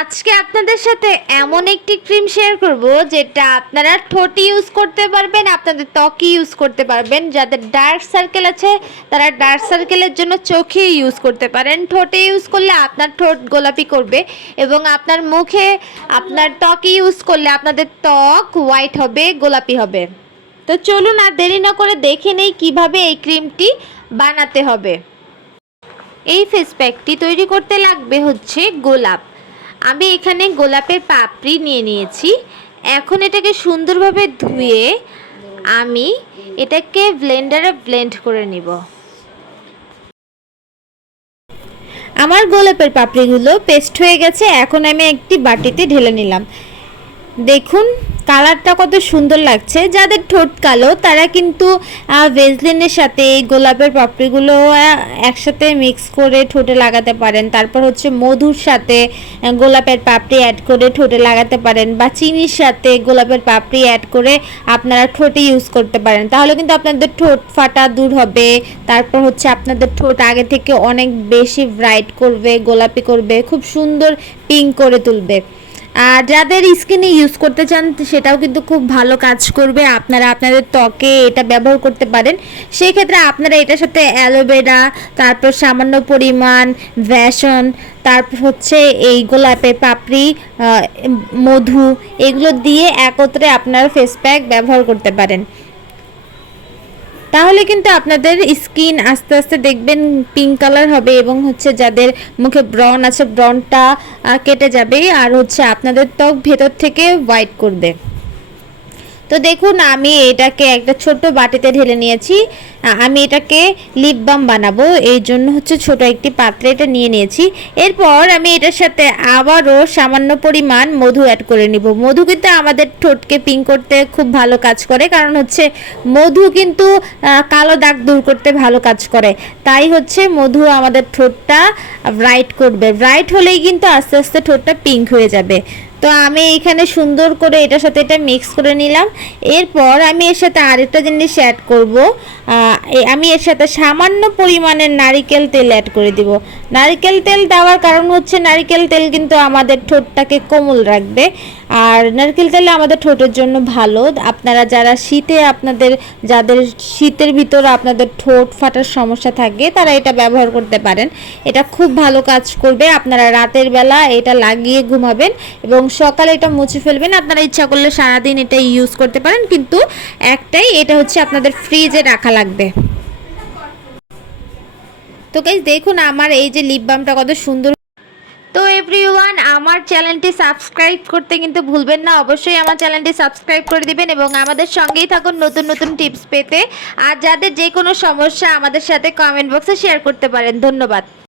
আজকে আপনাদের সাথে এমন একটি ক্রিম শেয়ার করব যেটা আপনারা ঠোঁটে ইউজ করতে পারবেন, আপনাদের ত্বকে ইউজ করতে পারবেন। যাদের ডার্ক সার্কেল আছে তারা ডার্ক সার্কেলের জন্য চোখে ইউজ করতে পারেন। ঠোঁটে ইউজ করলে আপনার ঠোঁট গোলাপি করবে এবং আপনার মুখে আপনার ত্বকে ইউজ করলে আপনাদের ত্বক হোয়াইট হবে, গোলাপি হবে। তো চলুন আর দেরি না করে দেখে নেই কিভাবে এই ক্রিমটি বানাতে হবে। এই ফেস প্যাকটি তৈরি করতে লাগবে হচ্ছে গোলাপ। আমি এখানে গোলাপের পাপড়ি নিয়ে নিয়েছি। এখন এটাকে সুন্দরভাবে ধুয়ে আমি এটাকে ব্লেন্ডারে ব্লেন্ড করে নিব। আমার গোলাপের পাপড়িগুলো পেস্ট হয়ে গেছে। এখন আমি একটি বাটিতে ঢেলে নিলাম। দেখুন কালারটা কত সুন্দর লাগছে। যাদের ঠোঁট কালো তারা কিন্তু ভেজলিনের সাথে এই গোলাপের পাপড়িগুলো একসাথে মিক্স করে ঠোঁটে লাগাতে পারেন। তারপর হচ্ছে মধুর সাথে গোলাপের পাপড়ি অ্যাড করে ঠোঁটে লাগাতে পারেন, বা চিনির সাথে গোলাপের পাপড়ি অ্যাড করে আপনারা ঠোঁটে ইউজ করতে পারেন। তাহলে কিন্তু আপনাদের ঠোঁট ফাটা দূর হবে। তারপর হচ্ছে আপনাদের ঠোঁট আগে থেকে অনেক বেশি ব্রাইট করবে, গোলাপি করবে, খুব সুন্দর পিঙ্ক করে তুলবে। আর যাদের স্কিনে ইউজ করতে চান সেটাও কিন্তু খুব ভালো কাজ করবে। আপনারা আপনাদের ত্বকে এটা ব্যবহার করতে পারেন। সেই ক্ষেত্রে আপনারা এটার সাথে অ্যালোভেরা, তারপর সামান্য পরিমাণ বেসন, তারপর হচ্ছে এই গোলাপের পাপড়ি, মধু, এগুলো দিয়ে একত্রে আপনারা ফেস প্যাক ব্যবহার করতে পারেন। তাহলে কিন্তু আপনাদের স্কিন আস্তে আস্তে দেখবেন পিঙ্ক কালার হবে এবং হচ্ছে যাদের মুখে ব্রণ আছে ব্রণটা কেটে যাবে, আর হচ্ছে আপনাদের ত্বক ভেতর থেকে হোয়াইট করবে। তো দেখুন আমি এটাকে একটা ছোট বাটিতে ঢেলে নিয়েছি। আমি এটাকে লিপ বাম বানাবো, এই জন্য হচ্ছে ছোট একটি পাত্রে এটা নিয়ে নিয়েছি। এরপর আমি এটার সাথে আবারও সামান্য পরিমাণ মধু অ্যাড করে নিব। মধু কিন্তু আমাদের ঠোঁটকে পিঙ্ক করতে খুব ভালো কাজ করে, কারণ হচ্ছে মধু কিন্তু কালো দাগ দূর করতে ভালো কাজ করে। তাই হচ্ছে মধু আমাদের ঠোঁটটা ব্রাইট করবে। ব্রাইট হলেই কিন্তু আস্তে আস্তে ঠোঁটটা পিঙ্ক হয়ে যাবে। তো আমি এখানে সুন্দর করে এটার সাথে এটা মিক্স করে নিলাম। এরপর আমি এর সাথে আরেকটা জিনিস অ্যাড করব। আমি এর সাথে সামান্য পরিমাণের নারিকেল তেল অ্যাড করে দিব। নারিকেল তেল দেওয়ার কারণ হচ্ছে নারিকেল তেল কিন্তু আমাদের ঠোঁটটাকে কোমল রাখবে, আর নারকেল তেল আমাদের ঠোঁটের জন্য ভালো। আপনারা যারা যাদের শীতের ভিতরে আপনাদের ঠোঁট ফাটার সমস্যা থাকে তারা এটা ব্যবহার করতে পারেন। এটা খুব ভালো কাজ করবে। আপনারা রাতের বেলা এটা লাগিয়ে ঘুমাবেন এবং সকালে এটা মুছে ফেলবেন। আপনারা ইচ্ছা করলে সারাদিন এটা ইউজ করতে পারেন, কিন্তু একটাই এটা হচ্ছে আপনাদের ফ্রিজে রাখা লাগবে। তো গাইস দেখুন আমার এই যে লিপ বামটা কত সুন্দর। তো এভরিওয়ান, আমার চ্যানেলটি সাবস্ক্রাইব করতে কিন্তু ভুলবেন না। অবশ্যই আমার চ্যানেলটি সাবস্ক্রাইব করে দিবেন এবং আমাদের সঙ্গেই থাকুন নতুন নতুন টিপস পেতে। আর যাদের যে কোনো সমস্যা আমাদের সাথে কমেন্ট বক্সে শেয়ার করতে পারেন। ধন্যবাদ।